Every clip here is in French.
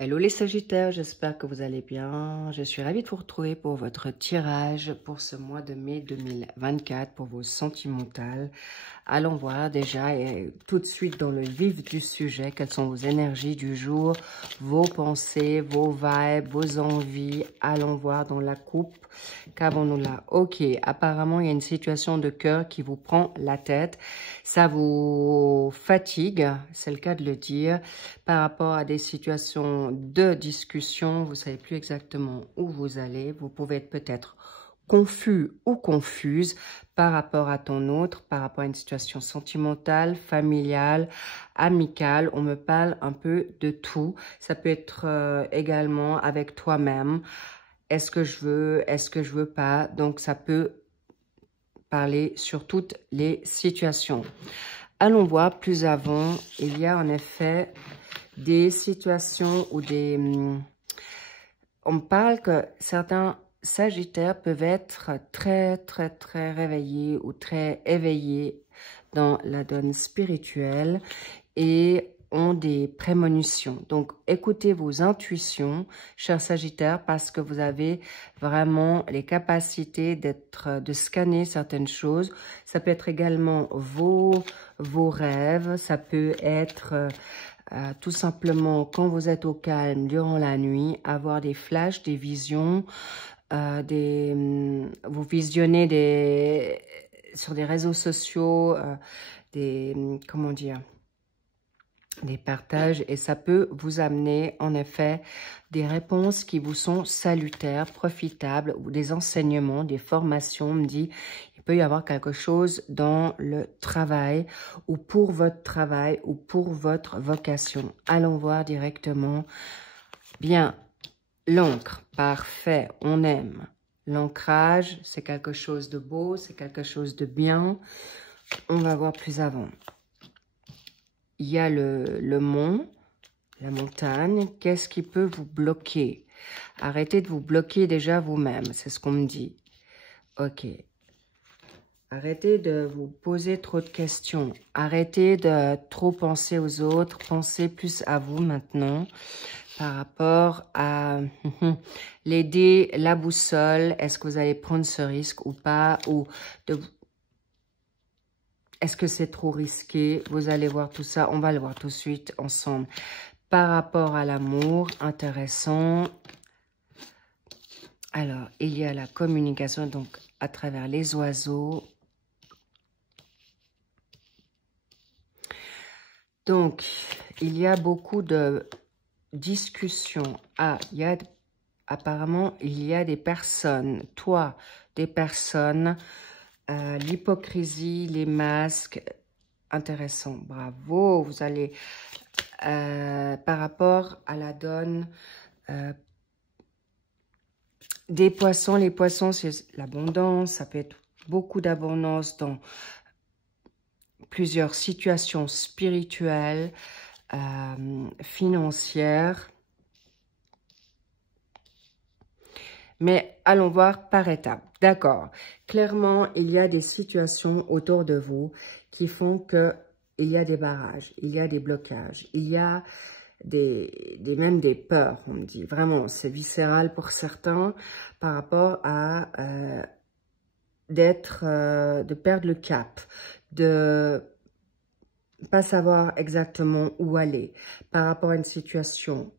Hello les Sagittaires, j'espère que vous allez bien. Je suis ravie de vous retrouver pour votre tirage pour ce mois de mai 2024 pour vos sentimentales. Allons voir déjà et tout de suite dans le vif du sujet, quelles sont vos énergies du jour, vos pensées, vos vibes, vos envies. Allons voir dans la coupe. Qu'avons-nous là? Ok, apparemment il y a une situation de cœur qui vous prend la tête. Ça vous fatigue, c'est le cas de le dire, par rapport à des situations de discussion. Vous ne savez plus exactement où vous allez. Vous pouvez être peut-être confus ou confuse par rapport à ton autre, par rapport à une situation sentimentale, familiale, amicale. On me parle un peu de tout. Ça peut être également avec toi-même. Est-ce que je veux? Est-ce que je veux pas? Donc, ça peut parler sur toutes les situations. Allons voir plus avant. Il y a en effet des situations où on parle que certains Sagittaires peuvent être très réveillés ou très éveillés dans la donne spirituelle et ont des prémonitions. Donc, écoutez vos intuitions, chers Sagittaires, parce que vous avez vraiment les capacités de scanner certaines choses. Ça peut être également vos rêves, ça peut être tout simplement quand vous êtes au calme durant la nuit, avoir des flashs, des visions, vous visionnez sur des réseaux sociaux, comment dire, des partages, et ça peut vous amener en effet des réponses qui vous sont salutaires, profitables, ou des enseignements, des formations. On me dit, il peut y avoir quelque chose dans le travail, ou pour votre travail, ou pour votre vocation. Allons voir directement. Bien, l'encre, parfait, on aime. L'ancrage, c'est quelque chose de beau, c'est quelque chose de bien. On va voir plus avant. Il y a le mont, la montagne. Qu'est-ce qui peut vous bloquer? Arrêtez de vous bloquer déjà vous-même, c'est ce qu'on me dit. Ok. Arrêtez de vous poser trop de questions. Arrêtez de trop penser aux autres. Pensez plus à vous maintenant par rapport à l'aider, la boussole. Est-ce que vous allez prendre ce risque ou pas? Ou est-ce que c'est trop risqué? Vous allez voir tout ça. On va le voir tout de suite ensemble. Par rapport à l'amour, intéressant. Alors, il y a la communication, donc à travers les oiseaux. Donc, il y a beaucoup de discussions. Ah, apparemment, il y a des personnes, des personnes, l'hypocrisie, les masques. Intéressant, bravo. Vous allez, par rapport à la donne des poissons, les poissons, c'est l'abondance. Ça peut être beaucoup d'abondance dans plusieurs situations spirituelles, financières. Mais allons voir par étapes. D'accord. Clairement, il y a des situations autour de vous qui font que il y a des barrages, il y a des blocages, il y a même des peurs, on me dit. Vraiment, c'est viscéral pour certains par rapport à de perdre le cap, de pas savoir exactement où aller par rapport à une situation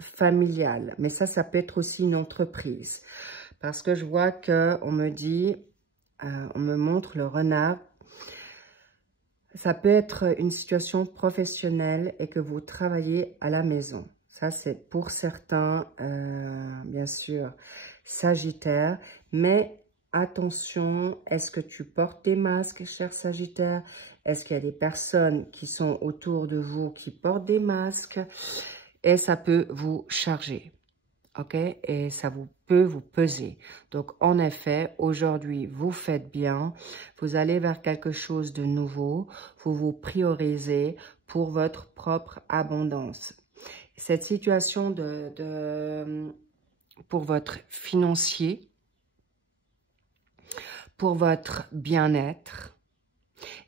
familiale. Mais ça peut être aussi une entreprise. Parce que je vois qu'on me dit, on me montre le renard. Ça peut être une situation professionnelle et que vous travaillez à la maison. Ça, c'est pour certains, bien sûr, Sagittaire. Mais attention, est-ce que tu portes des masques, cher Sagittaire? Est-ce qu'il y a des personnes qui sont autour de vous qui portent des masques? Et ça peut vous charger, ok? Et ça peut vous peser. Donc, en effet, aujourd'hui, vous faites bien. Vous allez vers quelque chose de nouveau. Vous vous priorisez pour votre propre abondance. Cette situation pour votre financier, pour votre bien-être,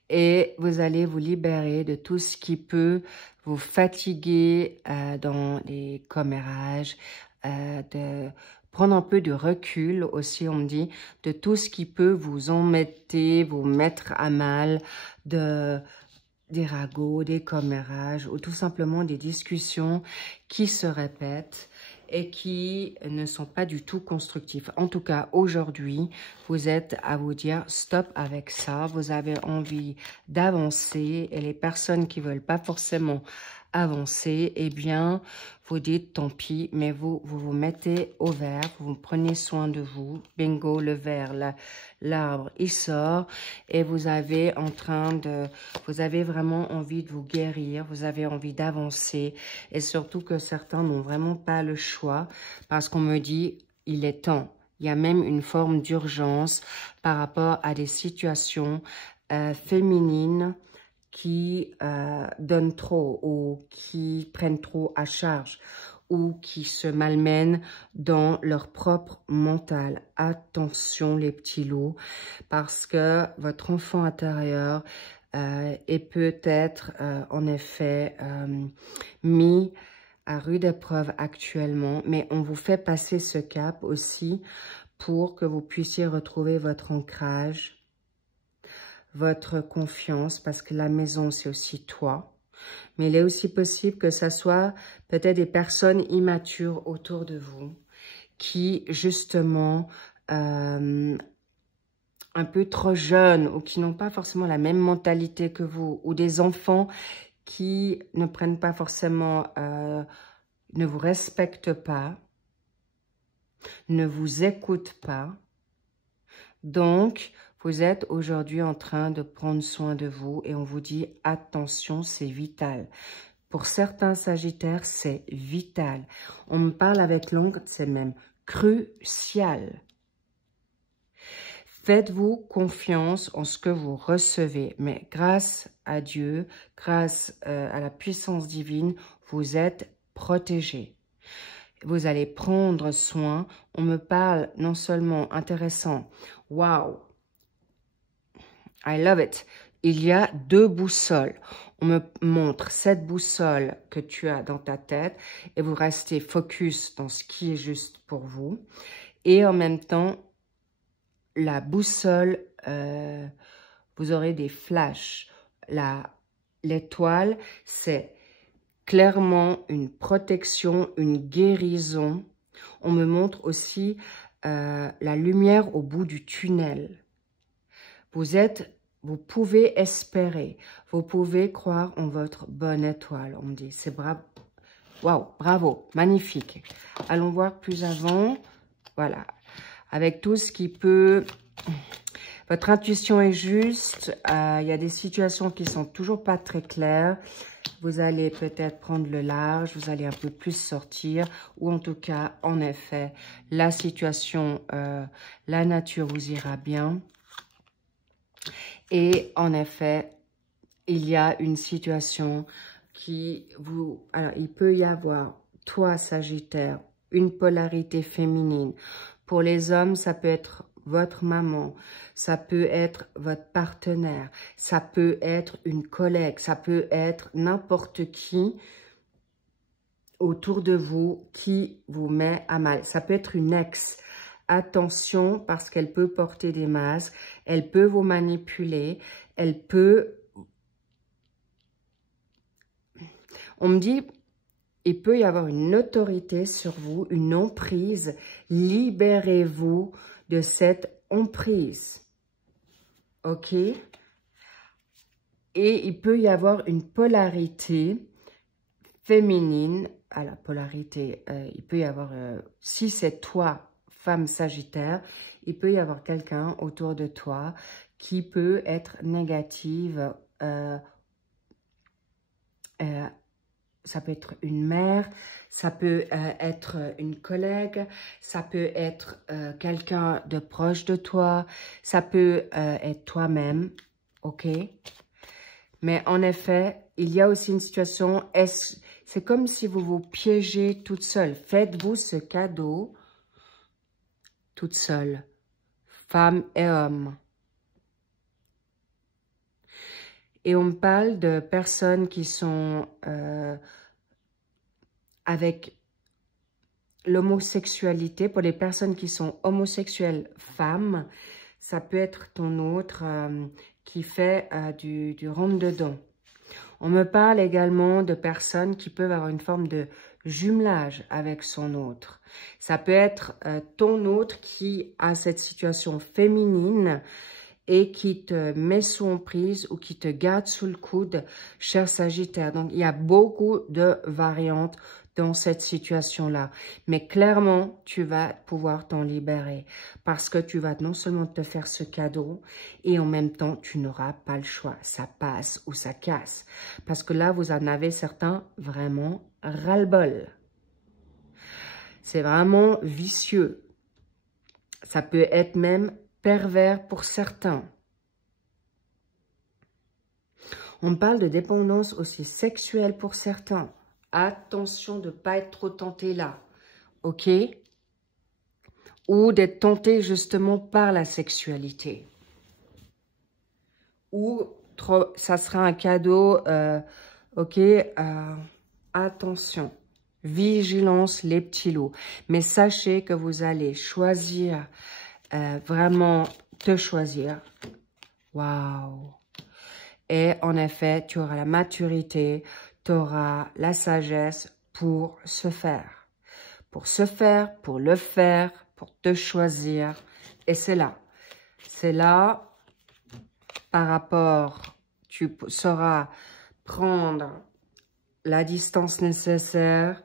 et vous allez vous libérer de tout ce qui peut vous fatiguer dans les commérages, de prendre un peu de recul aussi, on me dit, de tout ce qui peut vous embêter, vous mettre à mal, des ragots, des commérages ou tout simplement des discussions qui se répètent et qui ne sont pas du tout constructifs. En tout cas, aujourd'hui, vous êtes à vous dire stop avec ça. Vous avez envie d'avancer et les personnes qui veulent pas forcément avancer, eh bien, vous dites tant pis, mais vous vous mettez au vert, vous prenez soin de vous. Bingo, le vert, l'arbre, il sort et vous avez vraiment envie de vous guérir, vous avez envie d'avancer et surtout que certains n'ont vraiment pas le choix parce qu'on me dit, il est temps. Il y a même une forme d'urgence par rapport à des situations féminines qui donnent trop ou qui prennent trop à charge ou qui se malmènent dans leur propre mental. Attention les petits loups, parce que votre enfant intérieur est peut-être en effet mis à rude épreuve actuellement, mais on vous fait passer ce cap aussi pour que vous puissiez retrouver votre ancrage, votre confiance, parce que la maison, c'est aussi toi. Mais il est aussi possible que ça soit peut-être des personnes immatures autour de vous qui, justement, un peu trop jeunes ou qui n'ont pas forcément la même mentalité que vous, ou des enfants qui ne prennent pas forcément, ne vous respectent pas, ne vous écoutent pas. Donc, vous êtes aujourd'hui en train de prendre soin de vous et on vous dit attention, c'est vital. Pour certains Sagittaires, c'est vital. On me parle avec l'ongle, c'est même crucial. Faites-vous confiance en ce que vous recevez, mais grâce à Dieu, grâce à la puissance divine, vous êtes protégés. Vous allez prendre soin. On me parle non seulement intéressant, wow, I love it. Il y a 2 boussoles. On me montre cette boussole que tu as dans ta tête et vous restez focus dans ce qui est juste pour vous. Et en même temps, la boussole, vous aurez des flashs. L'étoile, c'est clairement une protection, une guérison. On me montre aussi la lumière au bout du tunnel. Vous pouvez espérer, vous pouvez croire en votre bonne étoile. On me dit, c'est bravo. Waouh, bravo, magnifique. Allons voir plus avant. Voilà, avec tout ce qui peut... Votre intuition est juste. Il y a des situations qui sont toujours pas très claires. Vous allez peut-être prendre le large, vous allez un peu plus sortir. Ou en tout cas, en effet, la situation, la nature vous ira bien. Et en effet, il y a une situation qui vous... Alors, il peut y avoir, toi, Sagittaire, une polarité féminine. Pour les hommes, ça peut être votre maman, ça peut être votre partenaire, ça peut être une collègue, ça peut être n'importe qui autour de vous qui vous met à mal. Ça peut être une ex. Attention, parce qu'elle peut porter des masques, elle peut vous manipuler, elle peut... On me dit, il peut y avoir une autorité sur vous, une emprise. Libérez-vous de cette emprise. Ok? Et il peut y avoir une polarité féminine. À la polarité, il peut y avoir... si c'est toi, femme Sagittaire, il peut y avoir quelqu'un autour de toi qui peut être négative. Ça peut être une mère, ça peut être une collègue, ça peut être quelqu'un de proche de toi, ça peut être toi-même, ok? Mais en effet, il y a aussi une situation, c'est comme si vous vous piégez toute seule. Faites-vous ce cadeau toute seule, femme et homme. Et on me parle de personnes qui sont avec l'homosexualité. Pour les personnes qui sont homosexuelles femmes, ça peut être ton autre qui fait du rentre-dedans. On me parle également de personnes qui peuvent avoir une forme de jumelage avec son autre. Ça peut être ton autre qui a cette situation féminine et qui te met sous emprise ou qui te garde sous le coude, cher Sagittaire. Donc, il y a beaucoup de variantes dans cette situation-là. Mais clairement, tu vas pouvoir t'en libérer parce que tu vas non seulement te faire ce cadeau et en même temps, tu n'auras pas le choix. Ça passe ou ça casse. Parce que là, vous en avez certains vraiment ras-le-bol. C'est vraiment vicieux. Ça peut être même pervers pour certains. On parle de dépendance aussi sexuelle pour certains. Attention de ne pas être trop tenté là, ok? Ou d'être tenté justement par la sexualité. Ou ça sera un cadeau, ok? Attention, vigilance les petits loups. Mais sachez que vous allez choisir, vraiment te choisir. Waouh! Et en effet, tu auras la maturité, tu auras la sagesse pour se faire. Pour se faire, pour le faire, pour te choisir. Et c'est là. C'est là, par rapport, tu sauras prendre la distance nécessaire.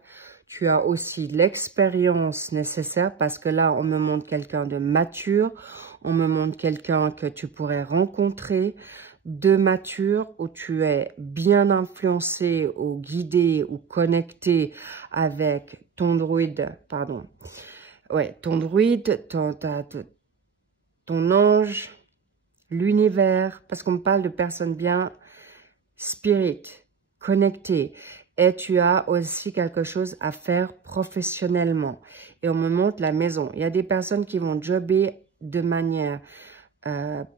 Tu as aussi l'expérience nécessaire parce que là, on me montre quelqu'un de mature. On me montre quelqu'un que tu pourrais rencontrer de mature, où tu es bien influencé ou guidé ou connecté avec ton druide, pardon. Ouais, ton druide, ton ange, l'univers, parce qu'on me parle de personnes bien spirit, connectées. Et tu as aussi quelque chose à faire professionnellement. Et on me montre la maison. Il y a des personnes qui vont jobber de manière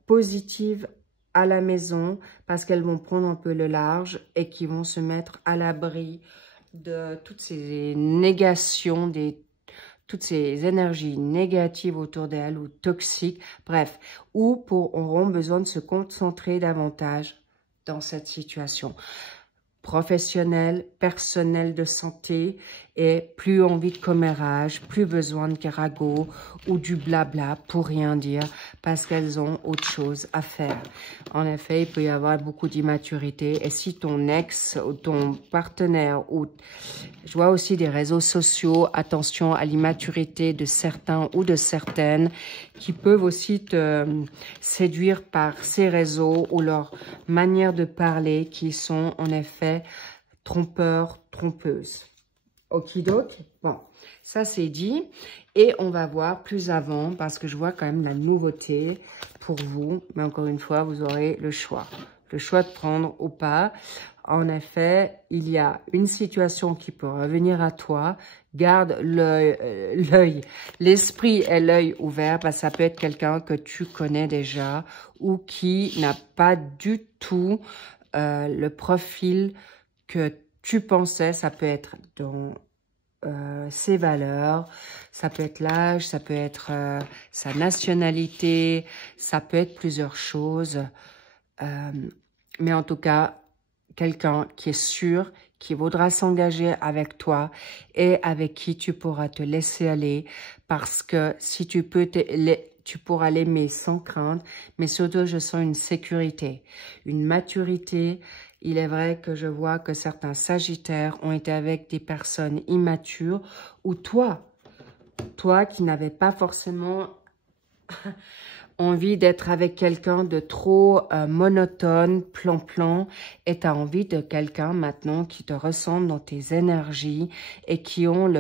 positive à la maison parce qu'elles vont prendre un peu le large et qui vont se mettre à l'abri de toutes ces négations, toutes ces énergies négatives autour d'elles ou toxiques, bref, ou auront besoin de se concentrer davantage dans cette situation. Professionnel, personnel de santé et plus envie de commérage, plus besoin de caragot ou du blabla pour rien dire parce qu'elles ont autre chose à faire. En effet, il peut y avoir beaucoup d'immaturité et si ton ex ou ton partenaire ou je vois aussi des réseaux sociaux, attention à l'immaturité de certains ou de certaines qui peuvent aussi te séduire par ces réseaux ou leur manière de parler qui sont en effet trompeurs, trompeuses. Okidoki. Bon, ça c'est dit. Et on va voir plus avant parce que je vois quand même la nouveauté pour vous. Mais encore une fois, vous aurez le choix. Le choix de prendre ou pas. En effet, il y a une situation qui peut revenir à toi. Garde l'œil, l'esprit et l'œil ouvert parce que ça peut être quelqu'un que tu connais déjà ou qui n'a pas du tout le profil que tu pensais. Ça peut être dans ses valeurs, ça peut être l'âge, ça peut être sa nationalité, ça peut être plusieurs choses. Mais en tout cas, quelqu'un qui est sûr, qui voudra s'engager avec toi et avec qui tu pourras te laisser aller parce que si tu peux, tu pourras l'aimer sans crainte, mais surtout je sens une sécurité, une maturité. Il est vrai que je vois que certains Sagittaires ont été avec des personnes immatures ou toi qui n'avais pas forcément envie d'être avec quelqu'un de trop monotone, plan-plan, et tu as envie de quelqu'un maintenant qui te ressemble dans tes énergies et qui ont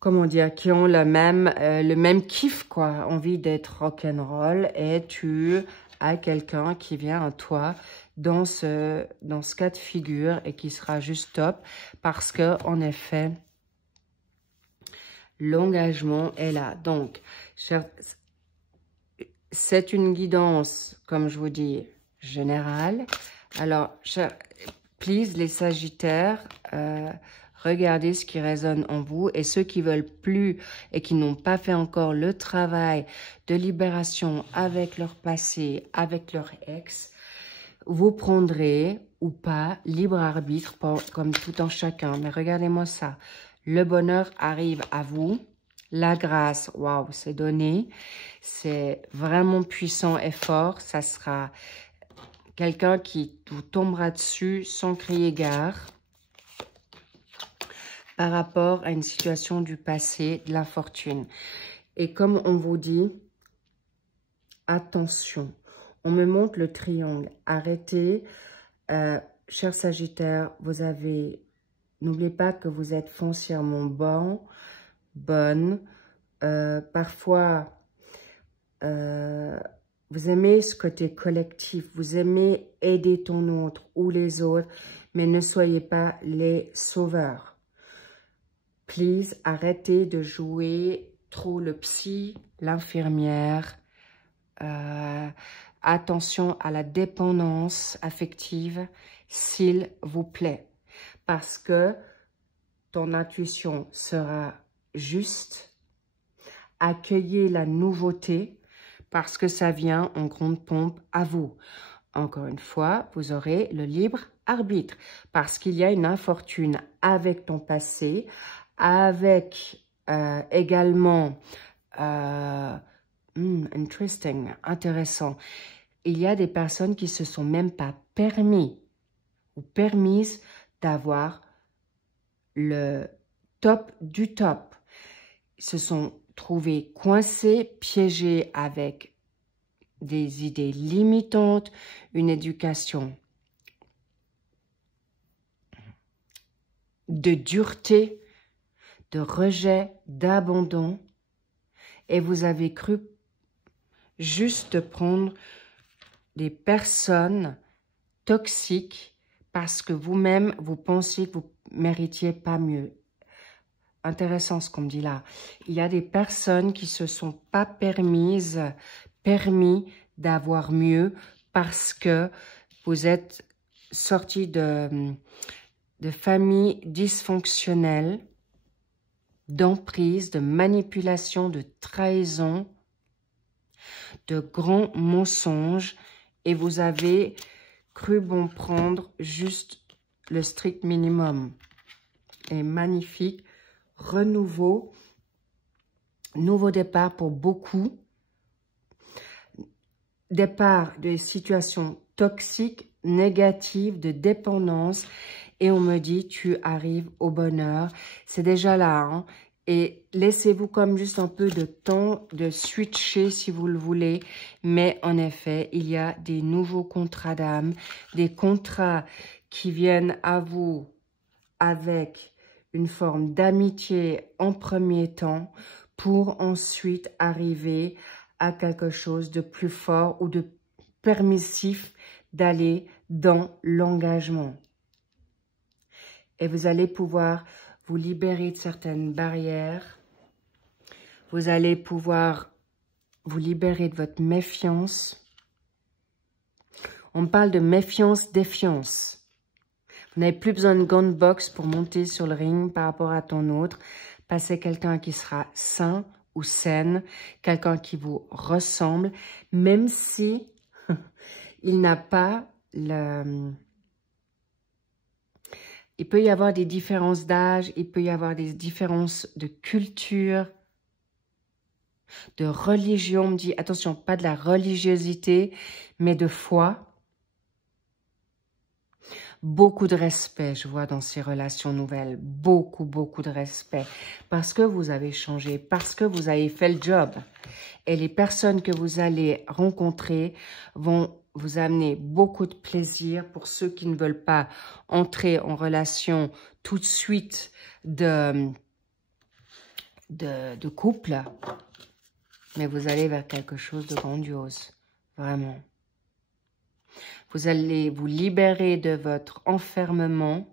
comment dire, qui ont le même kiff, quoi, envie d'être rock'n'roll, et tu as quelqu'un qui vient à toi dans ce cas de figure et qui sera juste top parce que, en effet, l'engagement est là. Donc, c'est une guidance, comme je vous dis, général. Alors, please, les Sagittaires, regardez ce qui résonne en vous. Et ceux qui veulent plus et qui n'ont pas fait encore le travail de libération avec leur passé, avec leur ex, vous prendrez ou pas libre arbitre comme tout en chacun. Mais regardez-moi ça. Le bonheur arrive à vous. La grâce, waouh, c'est donné. C'est vraiment puissant et fort. Ça sera quelqu'un qui vous tombera dessus sans crier gare par rapport à une situation du passé, de l'infortune. Et comme on vous dit, attention. On me montre le triangle. Arrêtez. Cher Sagittaire, vous avez... N'oubliez pas que vous êtes foncièrement bonne. Parfois, vous aimez ce côté collectif. Vous aimez aider ton autre ou les autres, mais ne soyez pas les sauveurs. Please, arrêtez de jouer trop le psy, l'infirmière. Attention à la dépendance affective, s'il vous plaît. Parce que ton intuition sera juste. Accueillez la nouveauté parce que ça vient en grande pompe à vous. Encore une fois, vous aurez le libre arbitre parce qu'il y a une infortune avec ton passé, avec également, interesting, intéressant. Il y a des personnes qui se sont même pas permis ou permises d'avoir le top du top. Ils se sont trouvés coincés, piégés avec des idées limitantes, une éducation de dureté, de rejet, d'abandon. Et vous avez cru juste prendre des personnes toxiques parce que vous-même, vous pensiez que vous méritiez pas mieux. Intéressant ce qu'on me dit là. Il y a des personnes qui se sont pas permis d'avoir mieux parce que vous êtes sortis de familles dysfonctionnelles, d'emprise, de manipulation, de trahison, de grands mensonges et vous avez cru bon prendre juste le strict minimum. Et magnifique, renouveau, nouveau départ pour beaucoup, départ de situations toxiques, négatives, de dépendance et on me dit tu arrives au bonheur, c'est déjà là, hein? Et laissez-vous comme juste un peu de temps de switcher si vous le voulez. Mais en effet, il y a des nouveaux contrats d'âme, des contrats qui viennent à vous avec une forme d'amitié en premier temps pour ensuite arriver à quelque chose de plus fort ou de permissif d'aller dans l'engagement. Et vous allez pouvoir vous libérer de certaines barrières. Vous allez pouvoir vous libérer de votre méfiance. On parle de méfiance, défiance. Vous n'avez plus besoin de gun box pour monter sur le ring par rapport à ton autre. Passez quelqu'un qui sera sain ou saine, quelqu'un qui vous ressemble, même si il n'a pas le... Il peut y avoir des différences d'âge, il peut y avoir des différences de culture, de religion. On me dit, attention, pas de la religiosité, mais de foi. Beaucoup de respect, je vois, dans ces relations nouvelles. Beaucoup, beaucoup de respect. Parce que vous avez changé, parce que vous avez fait le job. Et les personnes que vous allez rencontrer vont vous amener beaucoup de plaisir. Pour ceux qui ne veulent pas entrer en relation tout de suite de couple, mais vous allez vers quelque chose de grandiose, vraiment. Vous allez vous libérer de votre enfermement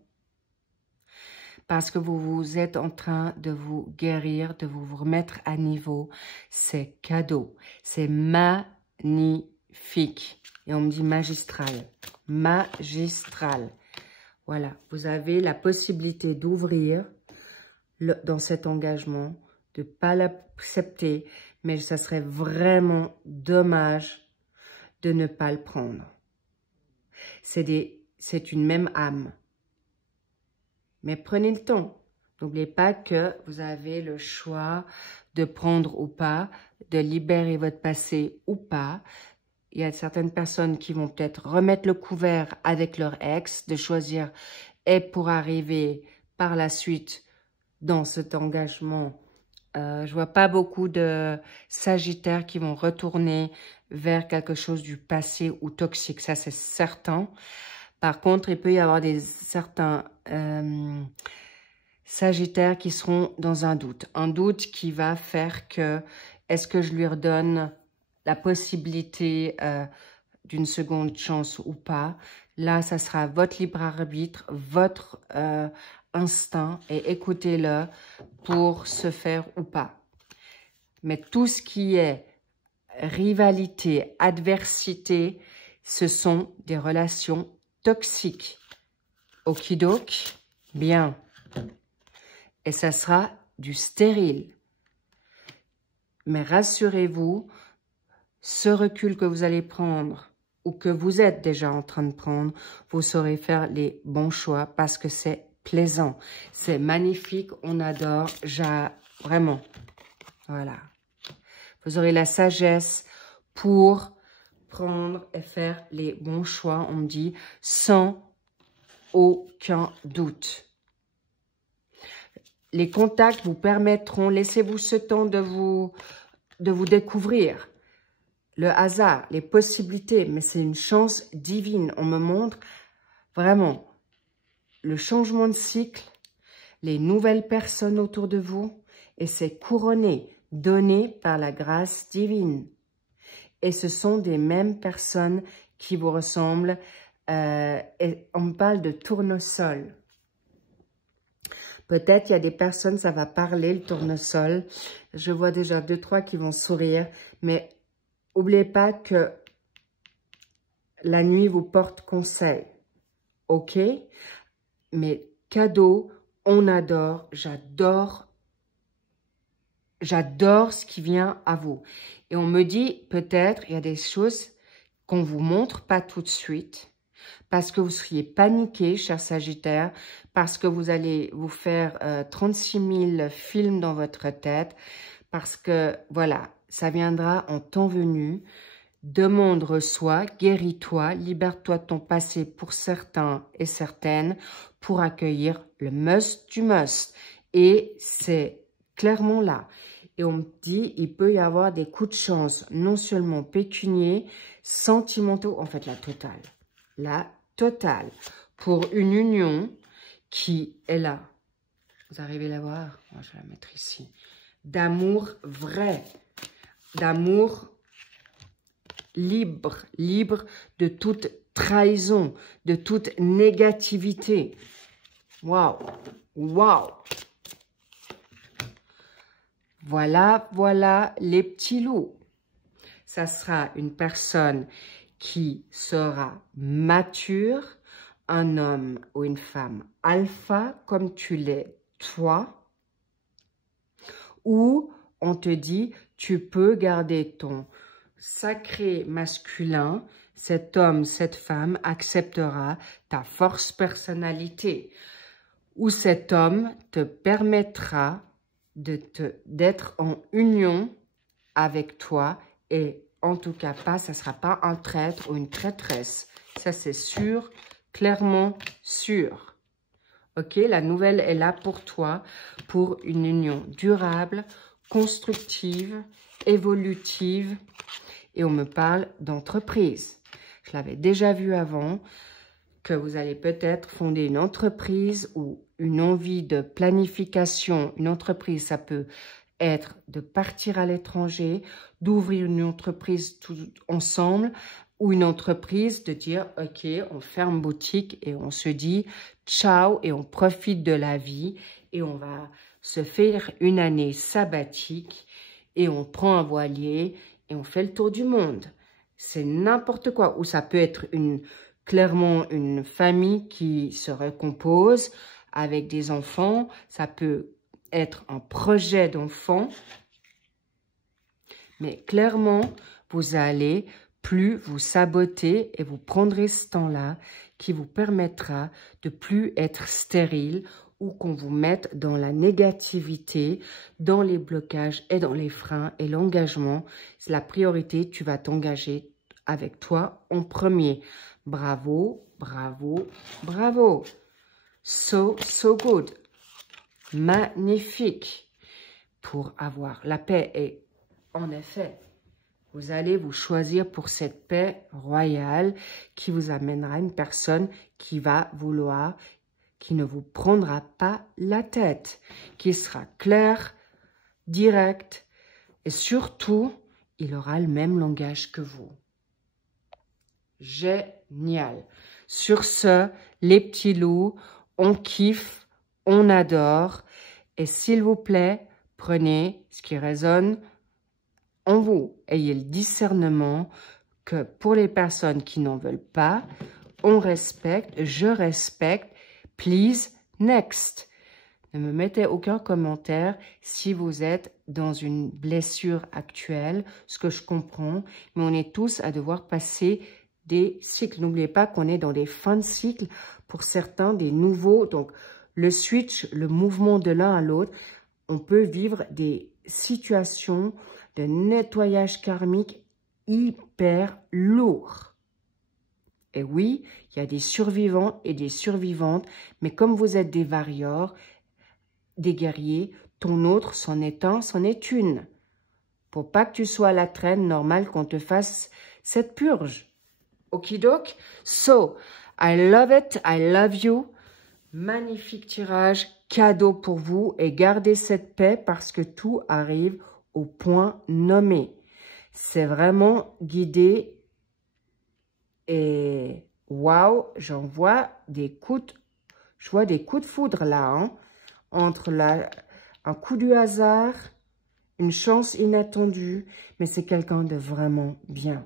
parce que vous êtes en train de vous guérir, de vous remettre à niveau. C'est cadeau, c'est magnifique. magnifique. Et on me dit magistral. Magistral. Voilà, vous avez la possibilité d'ouvrir dans cet engagement, de ne pas l'accepter, mais ça serait vraiment dommage de ne pas le prendre. C'est une même âme. Mais prenez le temps. N'oubliez pas que vous avez le choix de prendre ou pas, de libérer votre passé ou pas. Il y a certaines personnes qui vont peut-être remettre le couvert avec leur ex, de choisir et pour arriver par la suite dans cet engagement. Je vois pas beaucoup de Sagittaires qui vont retourner vers quelque chose du passé ou toxique, ça c'est certain. Par contre, il peut y avoir certains Sagittaires qui seront dans un doute qui va faire que, est-ce que je lui redonne la possibilité d'une seconde chance ou pas? Là, ça sera votre libre arbitre, votre instinct, et écoutez-le pour se faire ou pas. Mais tout ce qui est rivalité, adversité, ce sont des relations toxiques. Okidoki, bien. Et ça sera du stérile. Mais rassurez-vous, ce recul que vous allez prendre ou que vous êtes déjà en train de prendre, vous saurez faire les bons choix parce que c'est plaisant. C'est magnifique, on adore, vraiment. Voilà. Vous aurez la sagesse pour prendre et faire les bons choix, on me dit, sans aucun doute. Les contacts vous permettront, laissez-vous ce temps de vous découvrir. Le hasard, les possibilités, mais c'est une chance divine. On me montre vraiment le changement de cycle, les nouvelles personnes autour de vous, et c'est couronné, donné par la grâce divine. Et ce sont des mêmes personnes qui vous ressemblent. Et on me parle de tournesol. Peut-être il y a des personnes, ça va parler, le tournesol. Je vois déjà 2, 3 qui vont sourire. Mais n'oubliez pas que la nuit vous porte conseil. OK? Mais cadeau, on adore, j'adore ce qui vient à vous. Et on me dit, peut-être, il y a des choses qu'on ne vous montre pas tout de suite. Parce que vous seriez paniqué, cher Sagittaire, parce que vous allez vous faire 36 000 films dans votre tête, parce que, voilà, ça viendra en temps venu. Demande, reçois, guéris-toi, libère-toi de ton passé pour certains et certaines, pour accueillir le must du must. Et c'est clairement là. Et on me dit, il peut y avoir des coups de chance, non seulement pécuniers, sentimentaux, en fait la totale. La totale, pour une union qui est là. Vous arrivez à la voir? Moi, je vais la mettre ici. D'amour vrai, d'amour libre, libre de toute trahison, de toute négativité. Waouh, waouh. Voilà, voilà les petits loups. Ça sera une personne qui sera mature, un homme ou une femme alpha comme tu l'es toi, ou on te dit tu peux garder ton sacré masculin, cet homme, cette femme acceptera ta force personnalité, ou cet homme te permettra d'être en union avec toi, et en tout cas pas, ça ne sera pas un traître ou une traîtresse. Ça c'est sûr, clairement sûr. Ok, la nouvelle est là pour toi, pour une union durable, constructive, évolutive. Et on me parle d'entreprise. Je l'avais déjà vu avant, que vous allez peut-être fonder une entreprise ou une envie de planification. Une entreprise, ça peut être de partir à l'étranger, d'ouvrir une entreprise tout ensemble, ou une entreprise de dire, ok, on ferme boutique et on se dit ciao et on profite de la vie et on va se faire une année sabbatique et on prend un voilier et on fait le tour du monde. C'est n'importe quoi. Ou ça peut être clairement une famille qui se recompose avec des enfants. Ça peut être un projet d'enfant. Mais clairement, vous allez plus vous saboter et vous prendrez ce temps-là qui vous permettra de plus être stérile ou qu'on vous mette dans la négativité, dans les blocages et dans les freins. Et l'engagement, c'est la priorité. Tu vas t'engager avec toi en premier. Bravo, bravo, bravo. So good. Magnifique. Pour avoir la paix. Et en effet, vous allez vous choisir pour cette paix royale qui vous amènera une personne qui va vouloir, qui ne vous prendra pas la tête, qui sera clair, direct et surtout, il aura le même langage que vous. Génial. Sur ce, les petits loups, on kiffe, on adore et s'il vous plaît, prenez ce qui résonne en vous. Ayez le discernement que pour les personnes qui n'en veulent pas, on respecte, je respecte, please, next. Ne me mettez aucun commentaire si vous êtes dans une blessure actuelle, ce que je comprends, mais on est tous à devoir passer des cycles. N'oubliez pas qu'on est dans des fins de cycle, pour certains des nouveaux, donc le switch, le mouvement de l'un à l'autre, on peut vivre des situations de nettoyage karmique hyper lourd. Et oui, il y a des survivants et des survivantes, mais comme vous êtes des warriors, des guerriers, ton autre, c'en est un, c'en est une. Pour pas que tu sois à la traîne, normal qu'on te fasse cette purge. Okidok? So, I love it, I love you. Magnifique tirage, cadeau pour vous et gardez cette paix parce que tout arrive au point nommé. C'est vraiment guidé et waouh, j'en vois des coups de foudre là, hein, entre un coup du hasard, une chance inattendue, mais c'est quelqu'un de vraiment bien.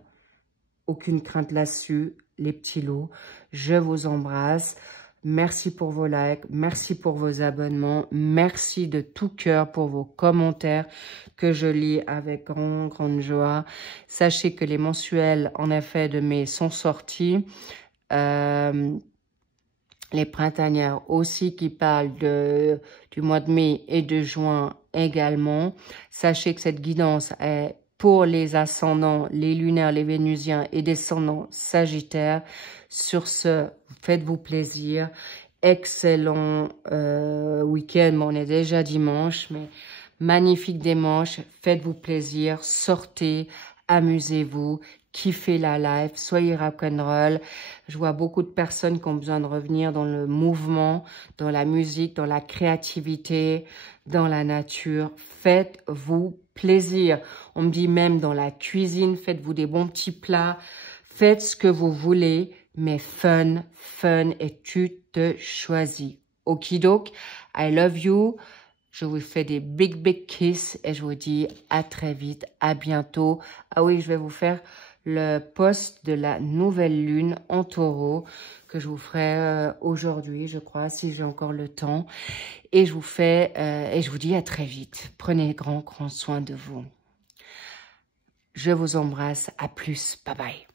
Aucune crainte là-dessus, les petits loups. Je vous embrasse. Merci pour vos likes, merci pour vos abonnements, merci de tout cœur pour vos commentaires que je lis avec grande joie. Sachez que les mensuels, en effet, de mai sont sortis. Les printanières aussi qui parlent du mois de mai et de juin également. Sachez que cette guidance est pour les ascendants, les lunaires, les vénusiens et descendants sagittaires. Sur ce, faites-vous plaisir. Excellent week-end. Bon, on est déjà dimanche, mais magnifique dimanche. Faites-vous plaisir. Sortez, amusez-vous. Kiffez la life. Soyez rock'n'roll. Je vois beaucoup de personnes qui ont besoin de revenir dans le mouvement, dans la musique, dans la créativité, dans la nature. Faites-vous plaisir. On me dit même dans la cuisine, faites-vous des bons petits plats. Faites ce que vous voulez, mais fun, et tu te choisis. Okidok, I love you. Je vous fais des big kiss et je vous dis à très vite, à bientôt. Ah oui, je vais vous faire le post de la nouvelle lune en taureau que je vous ferai aujourd'hui, je crois, si j'ai encore le temps. Et je vous fais, et je vous dis à très vite. Prenez grand soin de vous. Je vous embrasse. À plus. Bye bye.